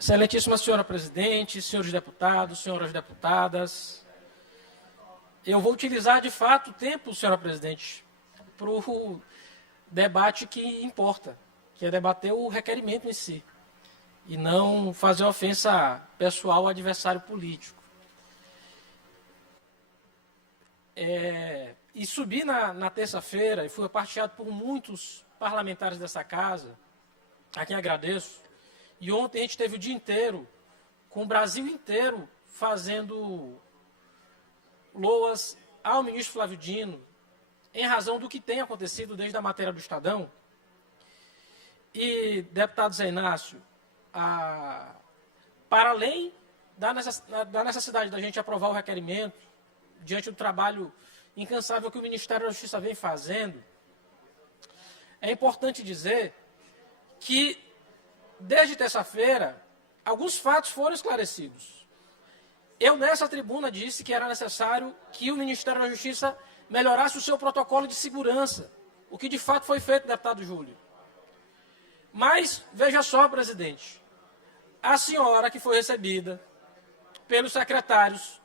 Excelentíssima senhora presidente, senhores deputados, senhoras deputadas, eu vou utilizar de fato o tempo, senhora presidente, para o debate que importa, que é debater o requerimento em si, e não fazer ofensa pessoal ao adversário político. E subi na terça-feira, e fui partilhado por muitos parlamentares dessa casa, a quem agradeço. E ontem a gente teve o dia inteiro, com o Brasil inteiro, fazendo loas ao ministro Flávio Dino, em razão do que tem acontecido desde a matéria do Estadão. E, deputado Zé Inácio, para além da necessidade da gente aprovar o requerimento, diante do trabalho incansável que o Ministério da Justiça vem fazendo, é importante dizer que, desde terça-feira, alguns fatos foram esclarecidos. Eu, nessa tribuna, disse que era necessário que o Ministério da Justiça melhorasse o seu protocolo de segurança, o que de fato foi feito, deputado Júlio. Mas, veja só, presidente, a senhora que foi recebida pelos secretários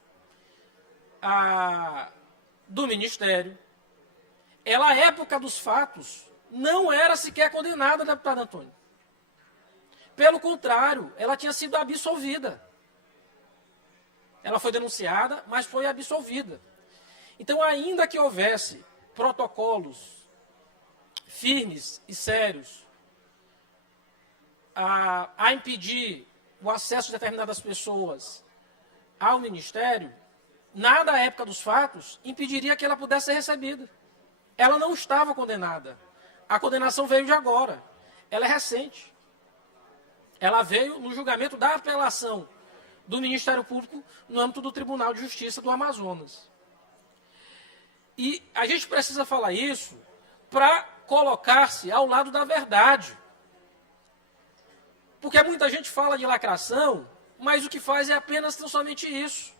do Ministério, ela, à época dos fatos, não era sequer condenada, deputado Antônio. Pelo contrário, ela tinha sido absolvida. Ela foi denunciada, mas foi absolvida. Então, ainda que houvesse protocolos firmes e sérios a impedir o acesso de determinadas pessoas ao Ministério, nada à época dos fatos impediria que ela pudesse ser recebida. Ela não estava condenada. A condenação veio de agora. Ela é recente. Ela veio no julgamento da apelação do Ministério Público no âmbito do Tribunal de Justiça do Amazonas. E a gente precisa falar isso para colocar-se ao lado da verdade. Porque muita gente fala de lacração, mas o que faz é apenas tão somente isso.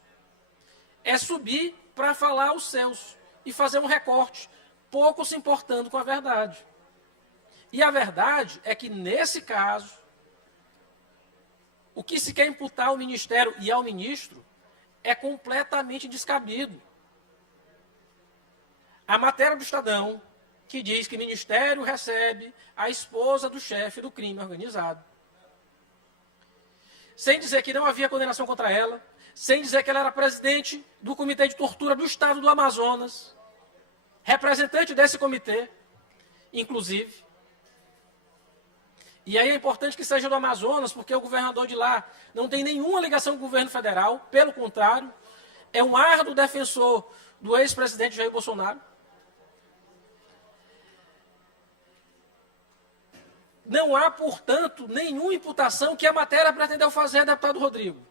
É subir para falar aos céus e fazer um recorte, pouco se importando com a verdade. E a verdade é que, nesse caso, o que se quer imputar ao Ministério e ao ministro é completamente descabido. A matéria do Estadão, que diz que o Ministério recebe a esposa do chefe do crime organizado, sem dizer que não havia condenação contra ela, sem dizer que ela era presidente do Comitê de Tortura do Estado do Amazonas, representante desse comitê, inclusive. E aí é importante que seja do Amazonas, porque o governador de lá não tem nenhuma ligação com o governo federal, pelo contrário, é um árduo defensor do ex-presidente Jair Bolsonaro. Não há, portanto, nenhuma imputação que a matéria pretendeu fazer, deputado Rodrigo.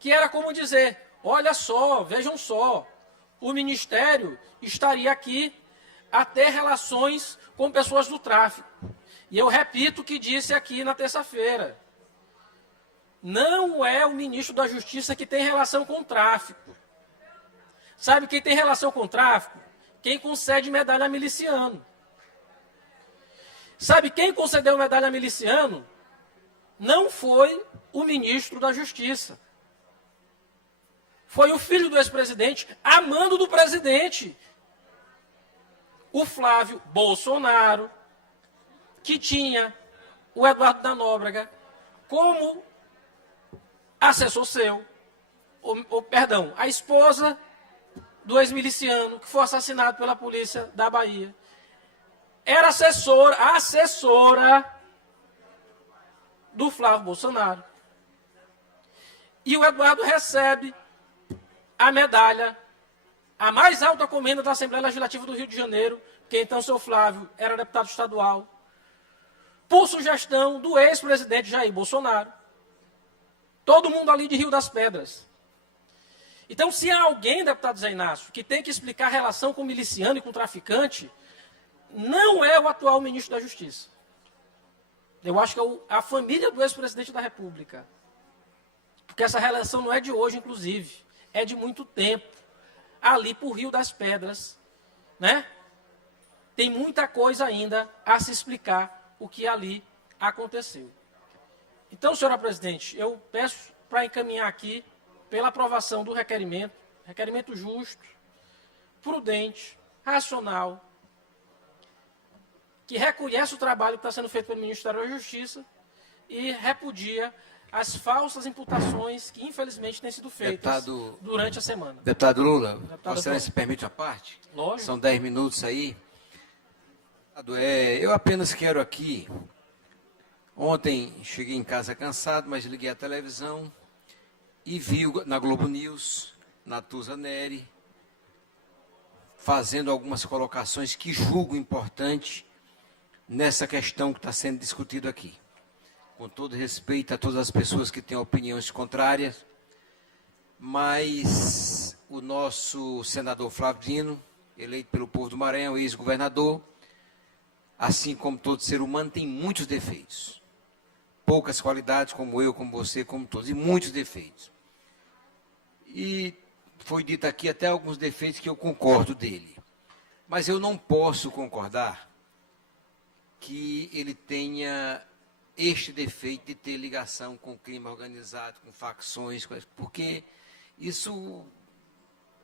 Que era como dizer, olha só, vejam só, o Ministério estaria aqui a ter relações com pessoas do tráfico. E eu repito o que disse aqui na terça-feira. Não é o ministro da Justiça que tem relação com o tráfico. Sabe quem tem relação com o tráfico? Quem concede medalha a miliciano. Sabe quem concedeu medalha a miliciano? Não foi o ministro da Justiça. Foi o filho do ex-presidente, a mando do presidente. O Flávio Bolsonaro, que tinha o Eduardo da Nóbrega como assessor seu, a esposa do ex-miliciano que foi assassinado pela polícia da Bahia. Era assessora do Flávio Bolsonaro. E o Eduardo recebe a medalha, a mais alta comenda da Assembleia Legislativa do Rio de Janeiro, que então seu Flávio era deputado estadual, por sugestão do ex-presidente Jair Bolsonaro. Todo mundo ali de Rio das Pedras. Então, se há alguém, deputado Zé Inácio, que tem que explicar a relação com o miliciano e com o traficante, não é o atual ministro da Justiça. Eu acho que é a família do ex-presidente da República. Porque essa relação não é de hoje, inclusive. É de muito tempo. Ali por Rio das Pedras, né? Tem muita coisa ainda a se explicar o que ali aconteceu. Então, senhora presidente, eu peço para encaminhar aqui pela aprovação do requerimento justo, prudente, racional, que reconhece o trabalho que está sendo feito pelo Ministério da Justiça e repudia as falsas imputações que, infelizmente, têm sido feitas durante a semana. Deputado Lula, Vossa Excelência permite uma parte? Lógico. São 10 minutos aí. Eu apenas quero aqui... Ontem cheguei em casa cansado, mas liguei a televisão e vi na Globo News, Natuza Neri, fazendo algumas colocações que julgo importante nessa questão que está sendo discutida aqui. Com todo respeito a todas as pessoas que têm opiniões contrárias, mas o nosso senador Flávio Dino, eleito pelo povo do Maranhão, ex-governador, assim como todo ser humano, tem muitos defeitos. Poucas qualidades, como eu, como você, como todos, e muitos defeitos. E foi dito aqui até alguns defeitos que eu concordo dele. Mas eu não posso concordar que ele tenha este defeito de ter ligação com crime organizado, com facções, porque isso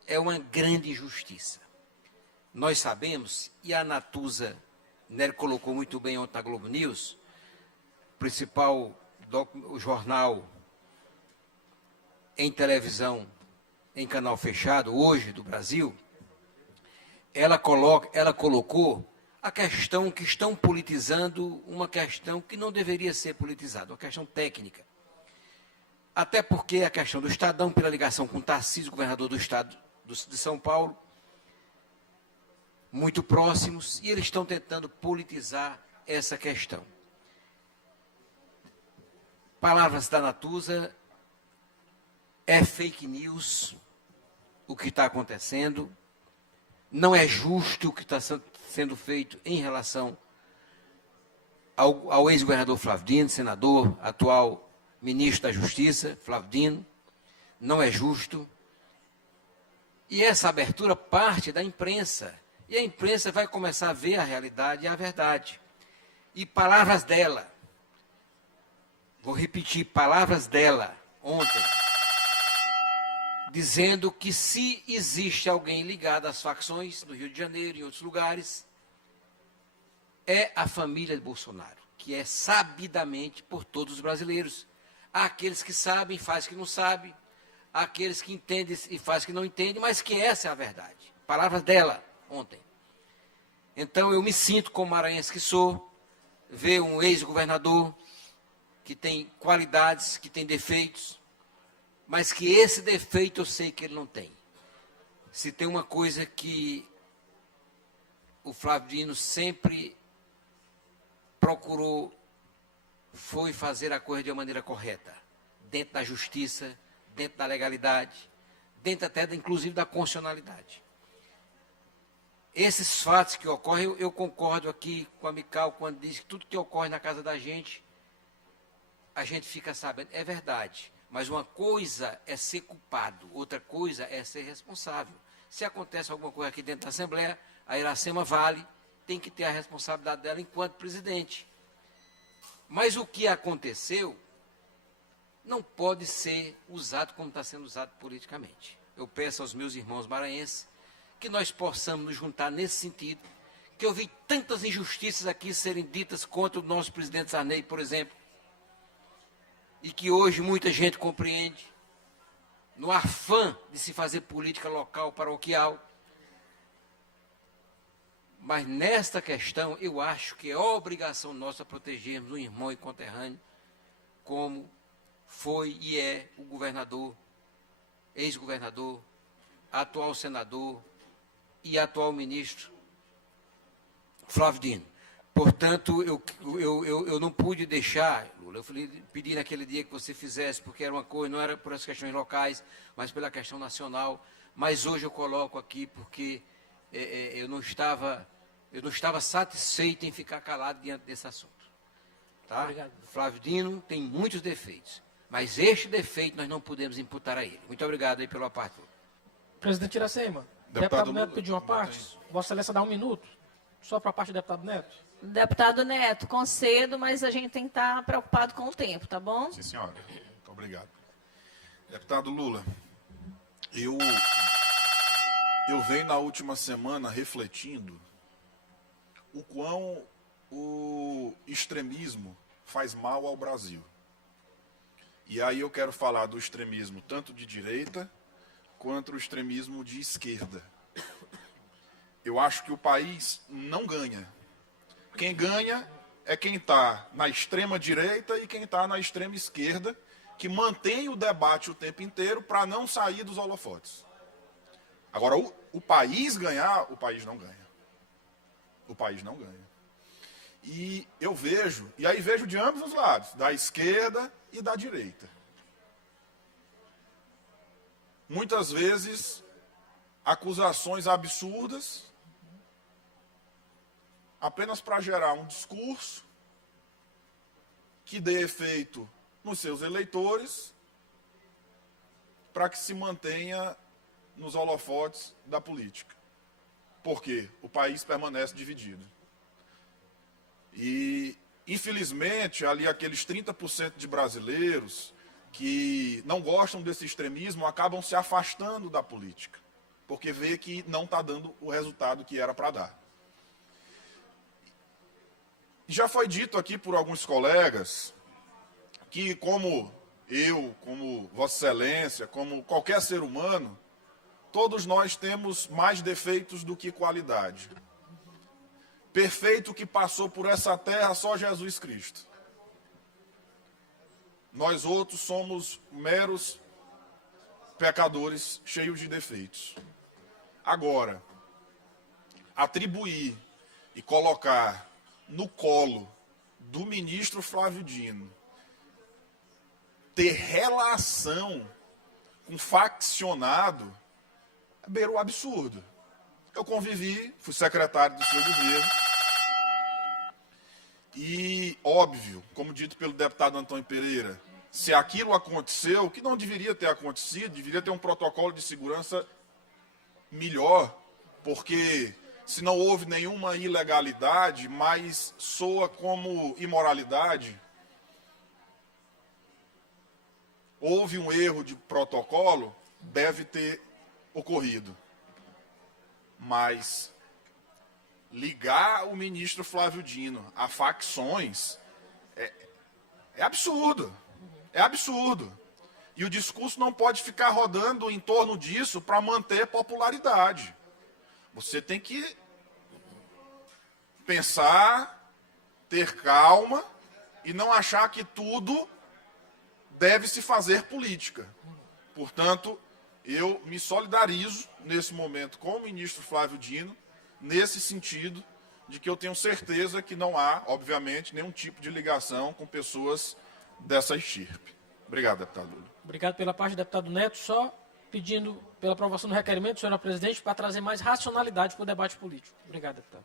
é uma grande injustiça. Nós sabemos, e a Natuza Neri colocou muito bem ontem na Globo News, principal jornal em televisão, em canal fechado, hoje, do Brasil, ela colocou a questão que estão politizando, uma questão que não deveria ser politizada, uma questão técnica. Até porque a questão do Estadão, pela ligação com Tarcísio, governador do Estado de São Paulo, muito próximos, e eles estão tentando politizar essa questão. Palavras da Natuza, é fake news o que está acontecendo, não é justo o que está sendo feito em relação ao ex-governador Flávio Dino, senador, atual ministro da Justiça, Flávio Dino, não é justo. E essa abertura parte da imprensa, e a imprensa vai começar a ver a realidade e a verdade. E palavras dela, vou repetir, palavras dela, ontem, dizendo que se existe alguém ligado às facções no Rio de Janeiro e em outros lugares, é a família de Bolsonaro, que é sabidamente por todos os brasileiros. Há aqueles que sabem, fazem que não sabem, há aqueles que entendem e fazem que não entendem, mas que essa é a verdade. Palavras dela, ontem. Então eu me sinto, como maranhense que sou, ver um ex-governador que tem qualidades, que tem defeitos, mas que esse defeito eu sei que ele não tem. Se tem uma coisa que o Flávio Dino sempre procurou, foi fazer a coisa de uma maneira correta, dentro da justiça, dentro da legalidade, dentro até, inclusive, da constitucionalidade. Esses fatos que ocorrem, eu concordo aqui com a Mical, quando diz que tudo que ocorre na casa da gente, a gente fica sabendo. É verdade, mas uma coisa é ser culpado, outra coisa é ser responsável. Se acontece alguma coisa aqui dentro da Assembleia, a Iracema Vale tem que ter a responsabilidade dela enquanto presidente. Mas o que aconteceu não pode ser usado como está sendo usado politicamente. Eu peço aos meus irmãos maranhenses que nós possamos nos juntar nesse sentido, que eu vi tantas injustiças aqui serem ditas contra o nosso presidente Sarney, por exemplo, e que hoje muita gente compreende, no afã de se fazer política local, paroquial. Mas nesta questão, eu acho que é obrigação nossa protegermos um irmão e conterrâneo, como foi e é o governador, ex-governador, atual senador e atual ministro Flávio Dino. Portanto, eu não pude deixar, Lula, eu pedi naquele dia que você fizesse, porque era uma coisa, não era por as questões locais, mas pela questão nacional. Mas hoje eu coloco aqui porque eu não estava satisfeito em ficar calado diante desse assunto. Tá? Obrigado. Flávio Dino tem muitos defeitos, mas este defeito nós não podemos imputar a ele. Muito obrigado aí pela parte. Presidente Iracema, deputado Neto pediu uma parte. Vossa Excelência dá um minuto. Só para a parte do deputado Neto? Deputado Neto, concedo, mas a gente tem que estar preocupado com o tempo, tá bom? Sim, senhora. Muito obrigado. Deputado Lula, eu venho na última semana refletindo o quão o extremismo faz mal ao Brasil. E aí eu quero falar do extremismo tanto de direita quanto o extremismo de esquerda. Eu acho que o país não ganha. Quem ganha é quem está na extrema direita e quem está na extrema esquerda, que mantém o debate o tempo inteiro para não sair dos holofotes. Agora, o país ganhar, o país não ganha. O país não ganha. E eu vejo, e aí vejo de ambos os lados, da esquerda e da direita. Muitas vezes, acusações absurdas, apenas para gerar um discurso que dê efeito nos seus eleitores, para que se mantenha nos holofotes da política. Porque o país permanece dividido. E, infelizmente, ali aqueles 30% de brasileiros que não gostam desse extremismo acabam se afastando da política, porque vê que não está dando o resultado que era para dar. Já foi dito aqui por alguns colegas que, como eu, como Vossa Excelência, como qualquer ser humano, todos nós temos mais defeitos do que qualidade. Perfeito que passou por essa terra só Jesus Cristo. Nós outros somos meros pecadores cheios de defeitos. Agora, atribuir e colocar no colo do ministro Flávio Dino ter relação com faccionado beira o absurdo. Eu convivi, fui secretário do seu governo e, óbvio, como dito pelo deputado Antônio Pereira, se aquilo aconteceu, o que não deveria ter acontecido, deveria ter um protocolo de segurança melhor, porque se não houve nenhuma ilegalidade, mas soa como imoralidade, houve um erro de protocolo, deve ter ocorrido. Mas ligar o ministro Flávio Dino a facções é absurdo. É absurdo. E o discurso não pode ficar rodando em torno disso para manter popularidade. Você tem que pensar, ter calma e não achar que tudo deve se fazer política. Portanto, eu me solidarizo nesse momento com o ministro Flávio Dino, nesse sentido de que eu tenho certeza que não há, obviamente, nenhum tipo de ligação com pessoas dessa estirpe. Obrigado, deputado Lula. Obrigado pela parte, deputado Neto. Só pedindo pela aprovação do requerimento, senhora presidente, para trazer mais racionalidade para o debate político. Obrigado, deputado.